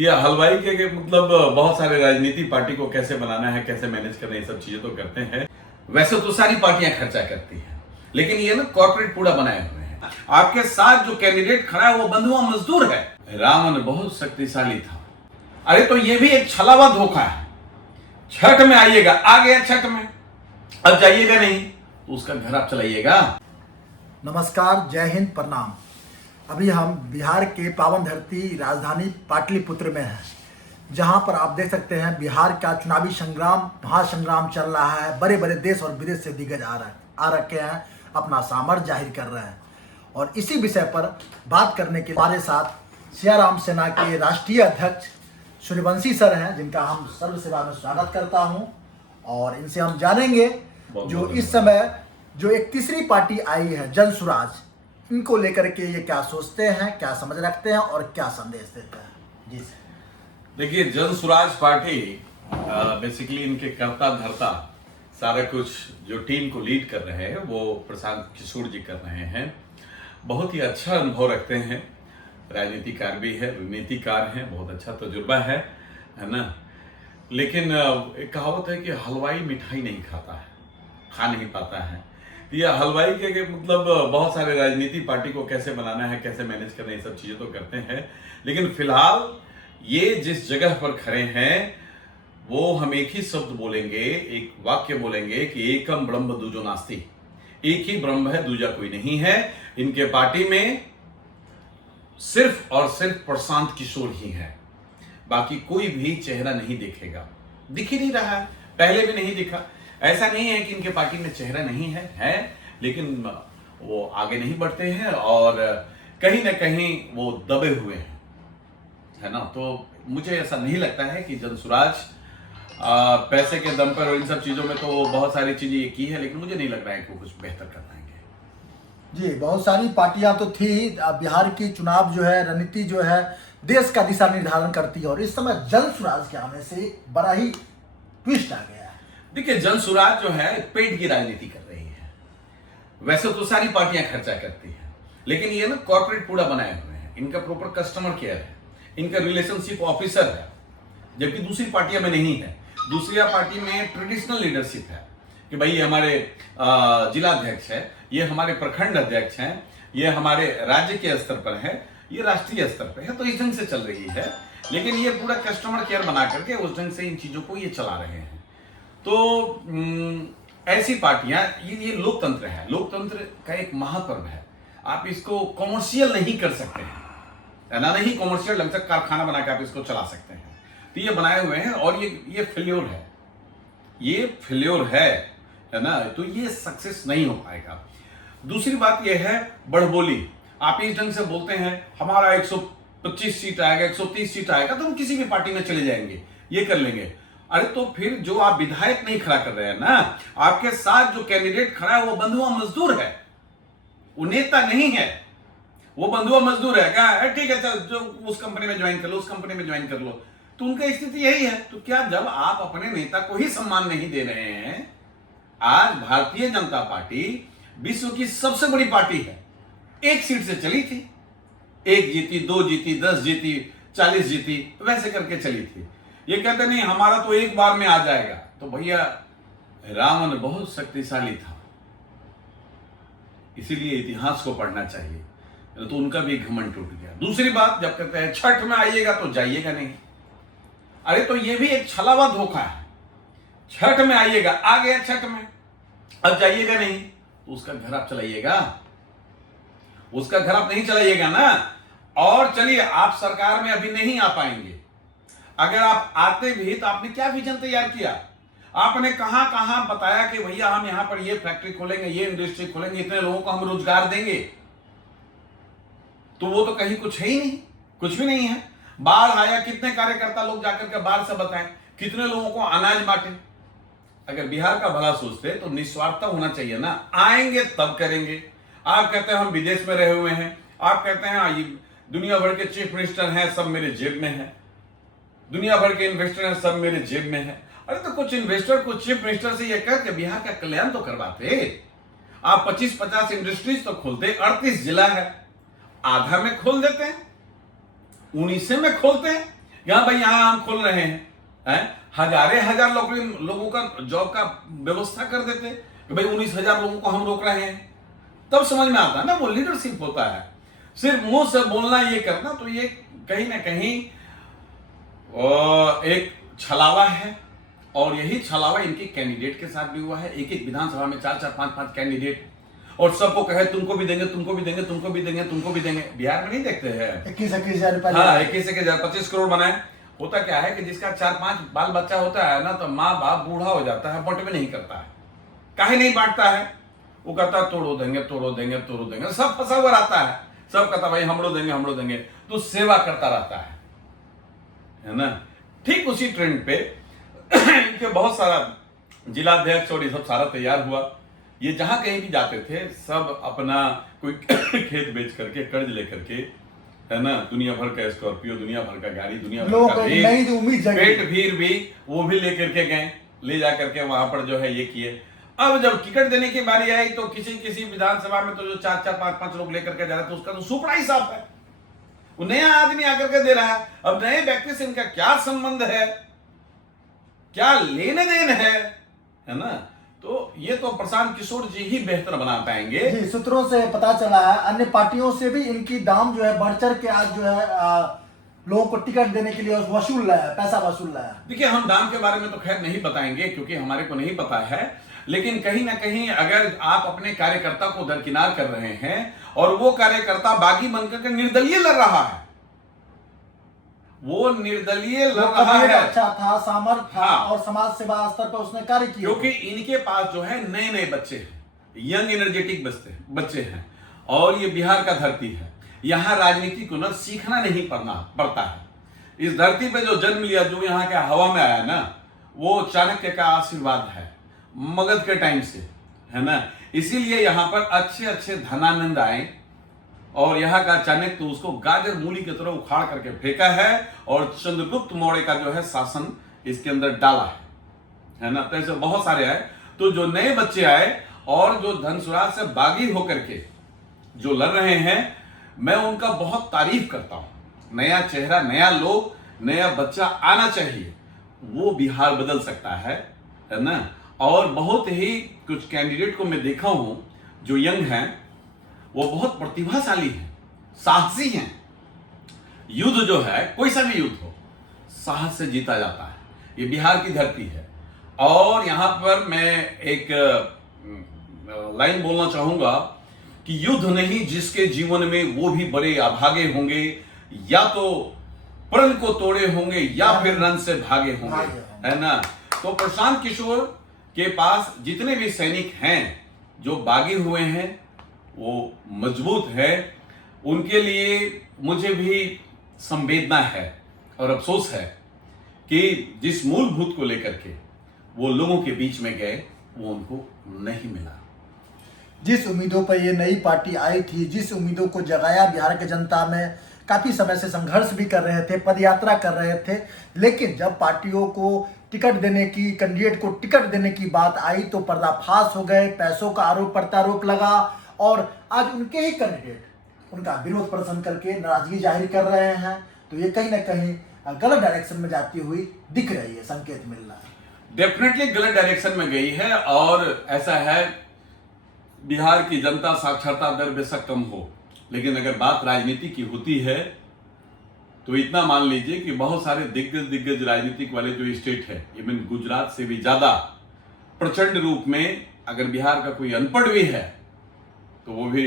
ये हलवाई के मतलब बहुत सारे राजनीति पार्टी को कैसे बनाना है, कैसे मैनेज करना है, ये सब चीजें तो करते हैं। वैसे तो सारी पार्टियां खर्चा करती हैं, लेकिन ये ना कॉर्पोरेट पूरा बनाए हुए हैं। आपके साथ जो कैंडिडेट खड़ा है वो बंधुआ मजदूर है। रावण बहुत शक्तिशाली था। अरे तो ये भी एक छलावा धोखा है। छठ में आइएगा, आ गया छठ में, अब जाइएगा नहीं तो उसका घर आप चलाइएगा। नमस्कार, जय हिंद, प्रणाम। अभी हम बिहार के पावन धरती राजधानी पाटलिपुत्र में हैं, जहां पर आप देख सकते हैं बिहार का चुनावी संग्राम, महासंग्राम चल रहा है। बड़े बड़े देश और विदेश से दिग्गज आ रखे हैं, अपना सामर्थ्य जाहिर कर रहे हैं। और इसी विषय पर बात करने के हमारे साथ सियाराम सेना के राष्ट्रीय अध्यक्ष सूर्यवंशी सर हैं, जिनका हम सर्व सेवा में स्वागत करता हूं। और इनसे हम जानेंगे जो इस समय जो एक तीसरी पार्टी आई है जन सुराज, इनको लेकर के ये क्या सोचते हैं, क्या समझ रखते हैं और क्या संदेश देते हैं। जी सर। देखिए, जन सुराज पार्टी बेसिकली इनके कर्ता धर्ता सारा कुछ जो टीम को लीड कर रहे हैं वो प्रशांत किशोर जी कर रहे हैं। बहुत ही अच्छा अनुभव रखते हैं, राजनीतिकार भी है, रणनीतिकार हैं, बहुत अच्छा तजुर्बा है ना। लेकिन एक कहावत है कि हलवाई मिठाई नहीं खाता है, खा नहीं पाता है। ये हलवाई के मतलब बहुत सारे राजनीति पार्टी को कैसे बनाना है, कैसे मैनेज करना है, ये सब चीजें तो करते हैं। लेकिन फिलहाल ये जिस जगह पर खड़े हैं वो हम एक ही शब्द बोलेंगे, एक वाक्य बोलेंगे कि एकम ब्रह्म दूजो नास्ति। एक ही ब्रह्म है, दूजा कोई नहीं है। इनके पार्टी में सिर्फ और सिर्फ प्रशांत किशोर ही है, बाकी कोई भी चेहरा नहीं दिखेगा। दिख ही नहीं रहा है, पहले भी नहीं दिखा। ऐसा नहीं है कि इनके पार्टी में चेहरा नहीं है, लेकिन वो आगे नहीं बढ़ते हैं और कहीं ना कहीं वो दबे हुए हैं, है ना। तो मुझे ऐसा नहीं लगता है कि जनसुराज पैसे के दम पर और इन सब चीजों में तो बहुत सारी चीजें ये की है, लेकिन मुझे नहीं लग रहा है कि वो कुछ बेहतर कर पाएंगे। जी, बहुत सारी पार्टियां तो थी। बिहार की चुनाव जो है, रणनीति जो है, देश का दिशा निर्धारण करती है। और इस समय जन सुराज के आने से एक बड़ा ही ट्विस्ट आ गया है। देखिए, जन सुराज जो है पेट की राजनीति कर रही है। वैसे तो सारी पार्टियां खर्चा करती हैं, लेकिन ये ना कॉर्पोरेट पूरा बनाए हुए हैं। इनका प्रॉपर कस्टमर केयर है, इनका रिलेशनशिप ऑफिसर है, जबकि दूसरी पार्टियां में नहीं है। दूसरी पार्टी में ट्रेडिशनल लीडरशिप है कि भाई ये हमारे जिला अध्यक्ष है, ये हमारे प्रखंड अध्यक्ष हैं, ये हमारे राज्य के स्तर पर है, ये राष्ट्रीय स्तर पर है। तो इस ढंग से चल रही है, लेकिन ये पूरा कस्टमर केयर बना करके उस ढंग से इन चीजों को ये चला रहे हैं। तो ऐसी पार्टियां, ये लोकतंत्र है, लोकतंत्र का एक महापर्व है। आप इसको कॉमर्शियल नहीं कर सकते हैं, है ना। नहीं कॉमर्शियल ढंग से कारखाना बना के आप इसको चला सकते हैं। तो ये बनाए हुए हैं और ये फेल्योर है, ये फेल्योर है ना। तो ये सक्सेस नहीं हो पाएगा। दूसरी बात ये है बड़बोली। आप इस ढंग से बोलते हैं हमारा 125 सीट आएगा, 130 सीट आएगा, तो हम किसी भी पार्टी में चले जाएंगे, ये कर लेंगे। अरे तो फिर जो आप विधायक नहीं खड़ा कर रहे हैं ना, आपके साथ जो कैंडिडेट खड़ा है वो बंधुआ मजदूर है, वो नेता नहीं है, वो बंधुआ मजदूर है। क्या है, ठीक है, चल जो उस कंपनी में ज्वाइन कर लो, उस कंपनी में ज्वाइन कर लो। तो उनका स्थिति यही है। तो क्या जब आप अपने नेता को ही सम्मान नहीं दे रहे हैं? आज भारतीय जनता पार्टी विश्व की सबसे बड़ी पार्टी है, एक सीट से चली थी, 1 जीती, 2 जीती, 10 जीती, 40 जीती, वैसे करके चली थी। ये कहते नहीं हमारा तो एक बार में आ जाएगा। तो भैया, रावण बहुत शक्तिशाली था, इसीलिए इतिहास को पढ़ना चाहिए, तो उनका भी घमंड टूट गया। दूसरी बात, जब कहते हैं छठ में आइएगा तो जाइएगा नहीं। अरे तो ये भी एक छलावा धोखा है। छठ में आइएगा, आ गया छठ में, अब जाइएगा नहीं तो उसका घर आप चलाइएगा, उसका घर आप नहीं चलाइएगा ना। और चलिए, आप सरकार में अभी नहीं आ पाएंगे। अगर आप आते भी तो आपने क्या विजन तैयार किया? आपने कहां कहां बताया कि भैया हम यहां पर ये फैक्ट्री खोलेंगे, ये इंडस्ट्री खोलेंगे, इतने लोगों को हम रोजगार देंगे। तो वो तो कहीं कुछ है ही नहीं, कुछ भी नहीं है। बाढ़ आया, कितने कार्यकर्ता लोग जाकर के बाढ़ से बताएं, कितने लोगों को अनाज बांटे। अगर बिहार का भला सोचते तो निस्वार्थता होना चाहिए ना। आएंगे तब करेंगे। आप कहते हैं हम विदेश में रहे हुए हैं, आप कहते हैं ये दुनिया भर के चीफ मिनिस्टर हैं, सब मेरे जेब में है, दुनिया भर के इन्वेस्टर हैं, सब मेरे जेब में है। अरे तो कुछ इन्वेस्टर, कुछ चीफ मिनिस्टर से यह कह के बिहार का कल्याण तो करवाते। आप 25-50 इंडस्ट्रीज तो खोलते। 38 जिला है, आधा में खोल देते हैं, 19 में खोलते हैं, यहाँ भाई यहाँ हम खोल रहे हैं, हजारे हजार लोगों का जॉब का व्यवस्था कर देते कि भाई 19,000 लोगों को हम रोक रहे हैं, तब समझ में आता है ना, वो लीडरशिप होता है। सिर्फ मुंह से बोलना, ये करना, तो ये कहीं ना कहीं एक छलावा है। और यही छलावा इनके कैंडिडेट के साथ भी हुआ है। एक एक विधानसभा में 4-4, 5-5 कैंडिडेट, और सबको कहे तुमको भी देंगे, तुमको भी देंगे, तुमको भी देंगे, तुमको भी देंगे। बिहार में नहीं देखते हैं 21,000 रुपए। हाँ, 21,000, 25 करोड़ बनाए। होता क्या है कि जिसका 4-5 बाल बच्चा होता है ना, तो माँ बाप बूढ़ा हो जाता है, बंटवे नहीं करता है। काहे नहीं बांटता है? वो कहता है तोड़ो देंगे, तोड़ो देंगे, तोड़ो देंगे, सब फंसा हुआ रहता है। सब कहता भाई हमड़ो देंगे, हमड़ो देंगे, तो सेवा करता रहता है ना। ठीक उसी ट्रेंड पे इनके बहुत सारा जिलाध्यक्ष और ये सब सारा तैयार हुआ। ये जहां कहीं भी जाते थे, सब अपना कोई खेत बेच करके, कर्ज लेकर के, है ना, दुनिया भर का स्कॉर्पियो, दुनिया भर का गाड़ी, दुनिया भर का पेट भीड़ भी वो भी लेकर के गए, ले जा करके वहां पर जो है ये किए। अब जब टिकट देने की बारी आई तो किसी विधानसभा में तो जो 4-4, 5-5 लोग लेकर के जा रहे थे, उसका तो सुपड़ा ही साफ है। वो नया आदमी आकर के दे रहा है। अब नए व्यक्ति से इनका क्या संबंध है, क्या लेने देन है ना? तो ये तो प्रशांत किशोर जी ही बेहतर बना पाएंगे। जी, सूत्रों से पता चला है अन्य पार्टियों से भी इनकी दाम जो है बढ़ चढ़ के आज जो है लोगों को टिकट देने के लिए वसूल रहा है, पैसा वसूल रहा है। देखिए, हम दाम के बारे में तो खैर नहीं बताएंगे क्योंकि हमारे को नहीं पता है, लेकिन कहीं ना कहीं अगर आप अपने कार्यकर्ता को दरकिनार कर रहे हैं और वो कार्यकर्ता बागी बनकर के निर्दलीय लड़ रहा है, वो निर्दलीय लड़ रहा है, अच्छा था, सामर्थ्य था, हाँ, और समाज सेवा स्तर पर उसने कार्य किया, क्योंकि इनके पास जो है नए नए बच्चे हैं, यंग एनर्जेटिक बच्चे हैं, और ये बिहार का धरती है। यहाँ राजनीति को ना सीखना नहीं पड़ता है। इस धरती पे जो जन्म लिया, जो यहाँ के हवा में आया ना, वो चाणक्य का आशीर्वाद है, मगध के टाइम से, है ना। इसीलिए यहाँ पर अच्छे अच्छे धनानंद आए, और यहाँ का चाणक्य तो उसको गाजर मूली की तरह उखाड़ करके फेंका है, और चंद्रगुप्त मौर्य का जो है शासन इसके अंदर डाला है ना। तो ऐसे बहुत सारे आए। तो जो नए बच्चे आए और जो धनसुराज से बागी होकर के जो लड़ रहे हैं, मैं उनका बहुत तारीफ करता हूं। नया चेहरा, नया लोग, नया बच्चा आना चाहिए, वो बिहार बदल सकता है ना। और बहुत ही कुछ कैंडिडेट को मैं देखा हूं जो यंग हैं, वो बहुत प्रतिभाशाली हैं, साहसी हैं। युद्ध जो है, कोई सा भी युद्ध हो, साहस से जीता जाता है। ये बिहार की धरती है। और यहां पर मैं एक लाइन बोलना चाहूंगा कि युद्ध नहीं जिसके जीवन में, वो भी बड़े अभागे होंगे, या तो प्रण को तोड़े होंगे या फिर रण से भागे होंगे, है ना। तो प्रशांत किशोर के पास जितने भी सैनिक हैं जो बागी हुए हैं, वो मजबूत है। उनके लिए मुझे भी संवेदना है और अफसोस है कि जिस मूलभूत को लेकर के वो लोगों के बीच में गए, वो उनको नहीं मिला। जिस उम्मीदों पर ये नई पार्टी आई थी, जिस उम्मीदों को जगाया बिहार के जनता में, काफ़ी समय से संघर्ष भी कर रहे थे, पदयात्रा कर रहे थे, लेकिन जब पार्टियों को टिकट देने की, कैंडिडेट को टिकट देने की बात आई तो पर्दाफाश हो गए, पैसों का आरोप प्रत्यारोप लगा, और आज उनके ही कैंडिडेट उनका विरोध प्रदर्शन करके नाराजगी जाहिर कर रहे हैं। तो ये कहीं ना कहीं गलत डायरेक्शन में जाती हुई दिख रही है, संकेत मिल रहा है। डेफिनेटली गलत डायरेक्शन में गई है। और ऐसा है, बिहार की जनता साक्षरता दर बेशक कम हो, लेकिन अगर बात राजनीति की होती है तो इतना मान लीजिए कि बहुत सारे दिग्गज राजनीतिक वाले जो स्टेट है, इवन गुजरात से भी ज्यादा प्रचंड रूप में अगर बिहार का कोई अनपढ़ भी है तो वो भी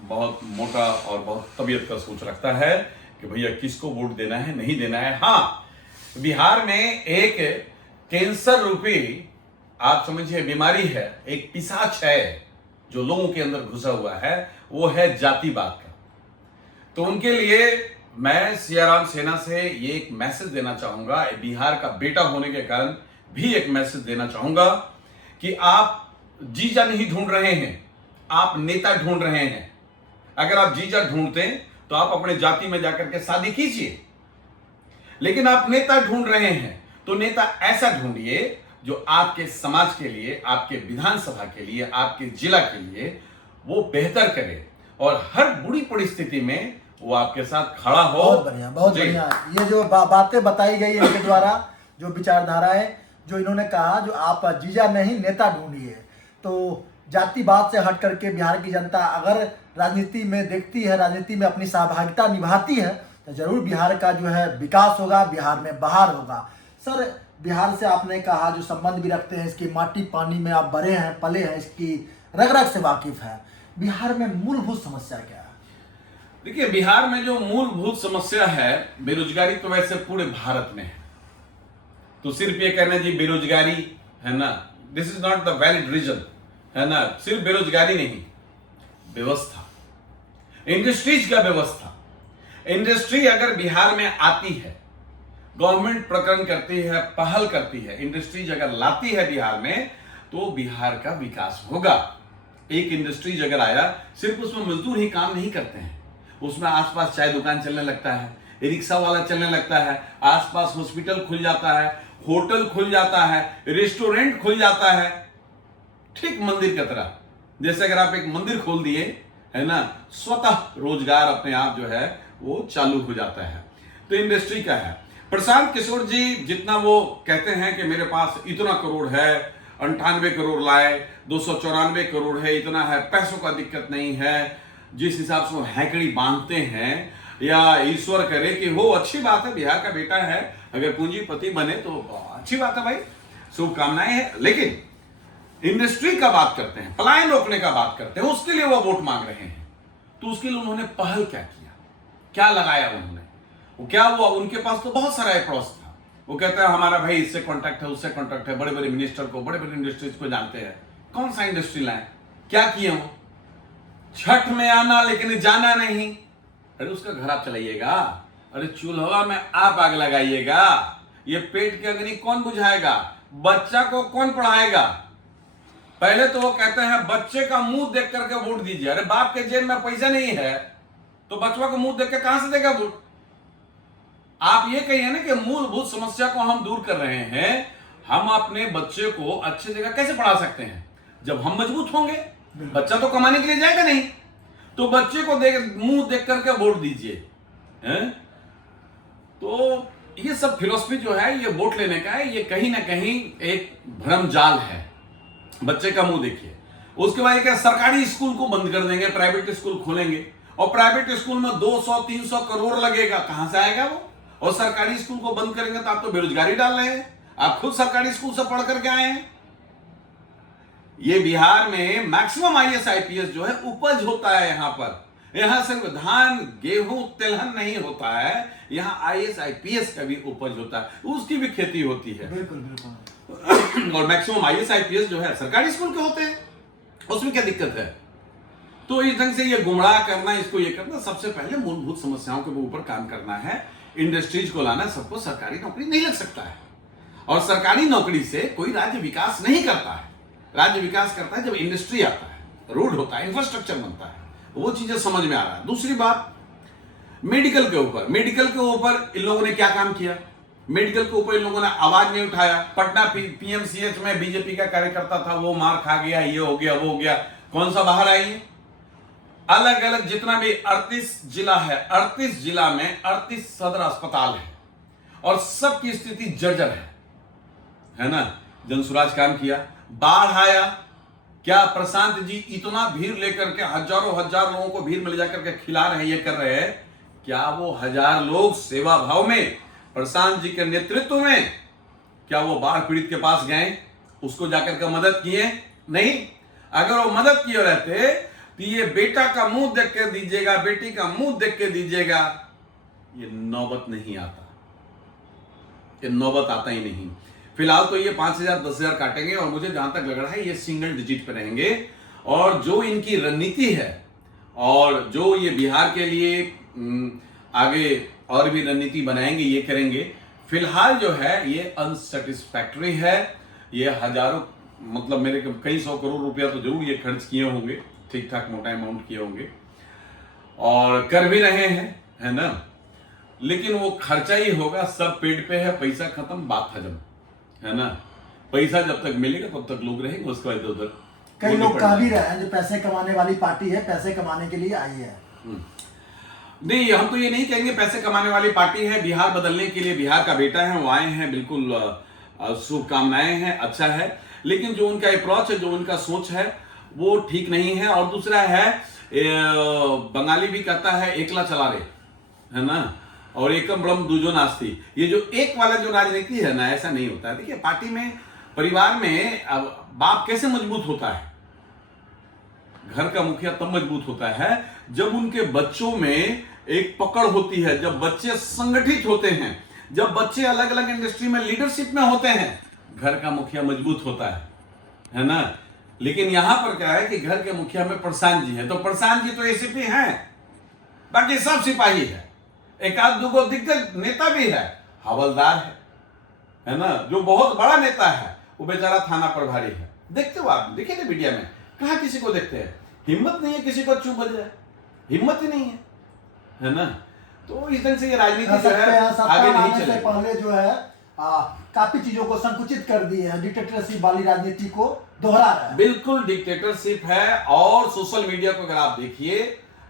बहुत मोटा और बहुत तबीयत का सोच रखता है कि भैया किसको वोट देना है, नहीं देना है। हाँ, बिहार में एक कैंसर रूपी, आप समझिए, बीमारी है, एक पिशाच है जो लोगों के अंदर घुसा हुआ है, वो है जातिवाद का। तो उनके लिए मैं सियाराम सेना से ये एक मैसेज देना चाहूंगा, बिहार का बेटा होने के कारण भी एक मैसेज देना चाहूंगा कि आप जीजा नहीं ढूंढ रहे हैं, आप नेता ढूंढ रहे हैं। अगर आप जीजा ढूंढते तो आप अपने जाति में जाकर के शादी कीजिए, लेकिन आप नेता ढूंढ रहे हैं तो नेता ऐसा ढूंढिए जो आपके समाज के लिए, आपके विधानसभा के लिए, आपके जिला के लिए वो बेहतर करे, और हर बुरी परिस्थिति में वो आपके साथ खड़ा हो। बहुत बढ़िया, बहुत जी। बढ़िया। ये जो बातें बताई गई इनके द्वारा, जो विचारधाराएं जो इन्होंने कहा, जो आप जीजा नहीं नेता ढूंढिए, तो जातिवाद से हट करके बिहार की जनता अगर राजनीति में देखती है, राजनीति में अपनी सहभागिता निभाती है, तो जरूर बिहार का जो है विकास होगा, बिहार में बहार होगा। सर, बिहार से आपने कहा जो संबंध भी रखते हैं, इसकी माटी पानी में आप बड़े हैं, पले हैं, इसकी रग रग से वाकिफ है। बिहार में मूलभूत समस्या क्या है? देखिए, बिहार में जो मूलभूत समस्या है, बेरोजगारी तो वैसे पूरे भारत में है, तो सिर्फ ये कहना जी बेरोजगारी है ना, this is not the valid reason, है ना। सिर्फ बेरोजगारी नहीं, व्यवस्था, इंडस्ट्रीज का व्यवस्था। इंडस्ट्री अगर बिहार में आती है, गवर्नमेंट प्रकरण करती है, पहल करती है, इंडस्ट्रीज अगर लाती है बिहार में, तो बिहार का विकास होगा। एक इंडस्ट्रीज अगर आया, सिर्फ उसमें मजदूर ही काम नहीं करते हैं, उसमें आसपास चाय दुकान चलने लगता है, रिक्शा वाला चलने लगता है, आसपास हॉस्पिटल खुल जाता है, होटल खुल जाता है, रेस्टोरेंट खुल जाता है, ठीक मंदिर की तरह। जैसे अगर आप एक मंदिर खोल दिए, है ना, स्वतः रोजगार अपने आप जो है वो चालू हो जाता है। तो इंडस्ट्री का है। प्रशांत किशोर जी जितना वो कहते हैं कि मेरे पास इतना करोड़ है, 98 करोड़ लाए, 294 करोड़ है, इतना है, पैसों का दिक्कत नहीं है, जिस हिसाब से वो हैकड़ी बांधते हैं, या ईश्वर करे कि हो, अच्छी बात है, बिहार का बेटा है, अगर पूंजीपति बने तो अच्छी बात है भाई, शुभकामनाएं है। लेकिन इंडस्ट्री का बात करते हैं, पलायन रोकने का बात करते हैं, उसके लिए वो वोट मांग रहे हैं। तो उसके लिए उन्होंने पहल क्या किया, क्या लगाया उन्होंने, वो क्या हुआ? उनके पास तो बहुत सारा अप्रोच था। वो कहता है हमारा भाई इससे कॉन्टैक्ट है, उससे कॉन्टैक्ट है, बड़े बड़े मिनिस्टर को, बड़े बड़े इंडस्ट्रीज को जानते हैं। कौन सा इंडस्ट्री लाए, क्या किए वो? छठ में आना लेकिन जाना नहीं। अरे उसका घर आप चलाइएगा, अरे चूल्हा में आप आग लगाइएगा, ये पेट की अग्नि कौन बुझाएगा? बच्चा को कौन पढ़ाएगा? पहले तो वो कहते हैं बच्चे का मुंह देख करके वोट दीजिए। अरे बाप के जेब में पैसा नहीं है तो बच्चों का मुंह देख के कहां से देगा वोट? आप ये कहिए ना कि मूलभूत समस्या को हम दूर कर रहे हैं। हम अपने बच्चे को अच्छी जगह कैसे पढ़ा सकते हैं? जब हम मजबूत होंगे। बच्चा तो कमाने के लिए जाएगा नहीं, तो बच्चे को मुंह देख करके वोट दीजिए। तो ये सब फिलॉसफी जो है, ये वोट लेने का है, ये कहीं ना कहीं एक भ्रम जाल है। बच्चे का मुंह देखिए, उसके बाद क्या सरकारी स्कूल को बंद कर देंगे, प्राइवेट स्कूल खोलेंगे, और प्राइवेट स्कूल में 200-300 करोड़ लगेगा, कहां से आएगा वो? और सरकारी स्कूल को बंद करेंगे तो आप तो बेरोजगारी डाल रहे हैं। आप खुद सरकारी स्कूल से पढ़ करके आए हैं। ये बिहार में मैक्सिमम आईएएस आईपीएस जो है उपज होता है। यहां सिर्फ धान गेहूं तिलहन नहीं होता है, यहां आईएएस आईपीएस का भी उपज होता है, उसकी भी खेती होती है। बिल्कुल बिल्कुल। और मैक्सिमम आईएएस आईपीएस जो है सरकारी स्कूल के होते हैं, उसमें क्या दिक्कत है? तो इस ढंग से ये गुमराह करना, इसको ये करना, सबसे पहले मूलभूत समस्याओं के ऊपर काम करना है। इंडस्ट्रीज को लाना, सबको सरकारी नौकरी नहीं लग सकता है, और सरकारी नौकरी से कोई राज्य विकास नहीं करता है। राज्य विकास करता है जब इंडस्ट्री आता है, रोड होता है, इंफ्रास्ट्रक्चर बनता है, वो चीजें समझ में आ रहा है। दूसरी बात, मेडिकल के ऊपर इन लोगों ने क्या काम किया? मेडिकल के ऊपर इन लोगों ने आवाज नहीं उठाया। पटना पीएमसीएच में बीजेपी का कार्यकर्ता था, वो मार खा गया, ये हो गया, वो हो गया, कौन सा बाहर आई? अलग अलग जितना भी 38 जिला है, 38 जिला में 38 सदर अस्पताल है, और सबकी स्थिति जर्जर है ना। जनसुराज काम किया, बाढ़ आया, क्या प्रशांत जी इतना भीड़ लेकर के हजारों हजार लोगों को भीड़ में ले जाकर के खिला रहे हैं, ये कर रहे हैं? क्या वो 1000 लोग सेवा भाव में प्रशांत जी के नेतृत्व में, क्या वो बाढ़ पीड़ित के पास गए, उसको जाकर के मदद किए? नहीं। अगर वो मदद किए रहते तो ये बेटा का मुंह देख के दीजिएगा, बेटी का मुंह देख के दीजिएगा, ये नौबत नहीं आता, ये नौबत आता ही नहीं। फिलहाल तो ये 5000 10,000 काटेंगे, और मुझे जहां तक लग रहा है ये सिंगल डिजिट पे रहेंगे। और जो इनकी रणनीति है, और जो ये बिहार के लिए आगे और भी रणनीति बनाएंगे, ये करेंगे। फिलहाल जो है ये अनसेटिस्फैक्टरी है। ये हजारों, मतलब मेरे कई 100 करोड़ रुपया तो जरूर ये खर्च किए होंगे, ठीक ठाक मोटा अमाउंट किए होंगे, और कर भी रहे हैं, है ना। लेकिन वो खर्चा ही होगा, सब पेट पे है, पैसा खत्म, बात हजम, है ना। पैसा जब तक मिलेगा तब तक लोग रहेंगे, उसके बाद उधर कई लोग कह भी रहे हैं जो पैसे कमाने वाली पार्टी है, पैसे कमाने के लिए आई है। नहीं, हम तो ये नहीं कहेंगे पैसे कमाने वाली पार्टी है। बिहार बदलने के लिए बिहार का बेटा है, वो आए हैं, बिल्कुल शुभकामनाएं हैं, अच्छा है। लेकिन जो उनका अप्रोच है, जो उनका सोच है, वो ठीक नहीं है। और दूसरा है, बंगाली भी कहता है एकला चला रे, है ना, और एकम ब्रह्म दूजो नास्ती। ये जो एक वाला जो राजनीति है ना, ऐसा नहीं होता है। देखिए, पार्टी में, परिवार में बाप कैसे मजबूत होता है, घर का मुखिया तब मजबूत होता है जब उनके बच्चों में एक पकड़ होती है, जब बच्चे संगठित होते हैं, जब बच्चे अलग अलग इंडस्ट्री में लीडरशिप में होते हैं, घर का मुखिया मजबूत होता है ना। लेकिन यहां पर क्या है कि घर के मुखिया में प्रशांत जी हैं, तो प्रशांत जी तो एसीपी हैं, बाकी सब सिपाही है। एक आध दो दिग्गज नेता भी है, हवलदार है ना, जो बहुत बड़ा नेता है, वो बेचारा थाना प्रभारी है। देखते हो आप, देखे थे मीडिया में, कहा किसी को देखते हैं, हिम्मत नहीं है किसी को चुप बज जाए, हिम्मत ही नहीं है ना। तो इस ढंग से ये राजनीति जो है आगे नहीं चलेगी। पहले जो है काफी चीजों को संकुचित कर दी है, डिक्टेटरशिप वाली राजनीति को दोहरा रहा है। बिल्कुल डिक्टेटरशिप है। और सोशल मीडिया को अगर आप देखिए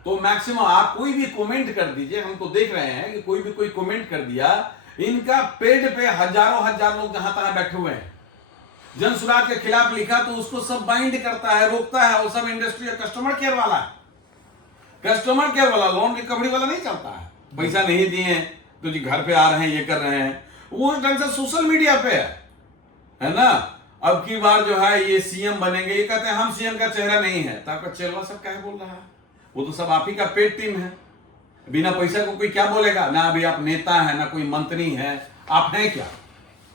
तो मैक्सिमम आप कोई भी कमेंट कर दीजिए, हम तो देख रहे हैं कि कोई कमेंट कर दिया, इनका पेज पे हजार लोग जहां तहां बैठे हुए हैं। जन सुराज के खिलाफ लिखा तो उसको सब बाइंड करता है, रोकता है। वो सब इंडस्ट्री कस्टमर केयर वाला है, कस्टमर केयर वाला, लोन रिकवरी वाला नहीं चलता है। पैसा नहीं दिए तो जी घर पे आ रहे हैं, ये कर रहे हैं, वो उस ढंग से सोशल मीडिया पे है ना। अब की बार जो है ये सीएम बनेंगे, ये कहते हैं हम सीएम का चेहरा नहीं है, तो आपका चेहरा सब क्या बोल रहा है, वो तो सब आप ही का पेड टीम है। बिना पैसा को कोई क्या बोलेगा ना। अभी आप नेता है ना, कोई मंत्री है, आप हैं क्या।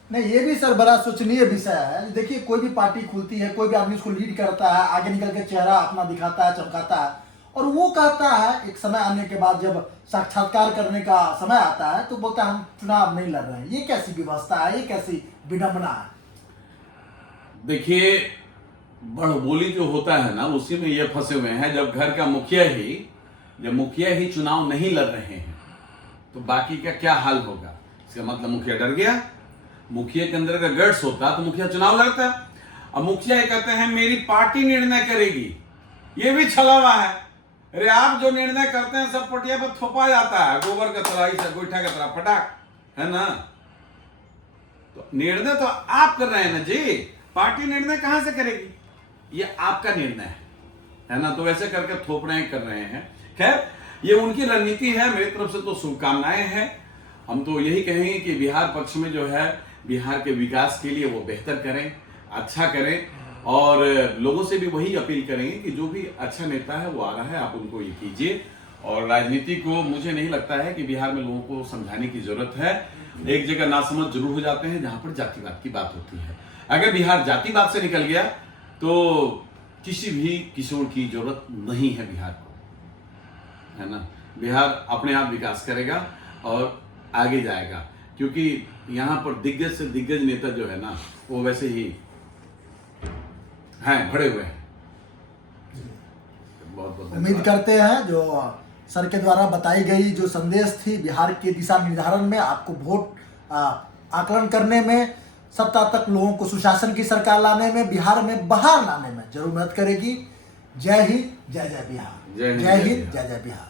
नहीं, ये भी सर बड़ा सोचनीय विषय है। देखिए, कोई भी पार्टी खुलती है, कोई भी आदमी उसको लीड करता है, आगे निकल के चेहरा अपना दिखाता है, चमकाता है, और वो कहता है एक समय आने के बाद जब साक्षात्कार करने का समय आता है तो बोलता है हम चुनाव नहीं लड़ रहे हैं। ये कैसी व्यवस्था है, ये कैसी विडंबना है। देखिए, बड़बोली जो होता है ना, उसी में ये फंसे हुए हैं। जब घर का मुखिया ही चुनाव नहीं लड़ रहे हैं तो बाकी का क्या हाल होगा। इसका मतलब मुखिया डर गया। मुखिया के अंदर अगर गट्स होता तो मुखिया चुनाव लड़ता। अब मुखिया ये कहते हैं मेरी पार्टी निर्णय करेगी, ये भी छला हुआ है। अरे आप जो निर्णय करते हैं सब पटिया पर थोपा जाता है, गोबर का तरह से गोईठा का तरह पटाक, है ना। तो निर्णय तो आप कर रहे हैं ना जी, पार्टी निर्णय कहां से करेगी, ये आपका निर्णय है ना। तो वैसे करके थोप रहे हैं, कर रहे हैं। खैर, ये उनकी रणनीति है। मेरी तरफ से तो शुभकामनाएं हैं। हम तो यही कहेंगे कि बिहार पक्ष में जो है, बिहार के विकास के लिए वो बेहतर करें, अच्छा करें, और लोगों से भी वही अपील करेंगे कि जो भी अच्छा नेता है वो आ रहा है, आप उनको ये कीजिए। और राजनीति को मुझे नहीं लगता है कि बिहार में लोगों को समझाने की जरूरत है। एक जगह नासमझ जरूर हो जाते हैं जहां पर जातिवाद की बात होती है। अगर बिहार जातिवाद से निकल गया तो किसी भी किशोर की जरूरत नहीं है बिहार को, है ना। बिहार अपने आप विकास करेगा और आगे जाएगा, क्योंकि यहाँ पर दिग्गज से दिग्गज नेता जो है ना, वो वैसे ही हैं, भरे हुए हैं। बहुत बहुत उम्मीद करते हैं जो सर के द्वारा बताई गई जो संदेश थी बिहार के दिशा निर्धारण में, आपको वोट आकलन करने में, सत्ता तक लोगों को सुशासन की सरकार लाने में, बिहार में बहार लाने में जरूर मदद करेगी। जय हिंद, जय जय बिहार। जय हिंद, जय हिंद, जय जय बिहार।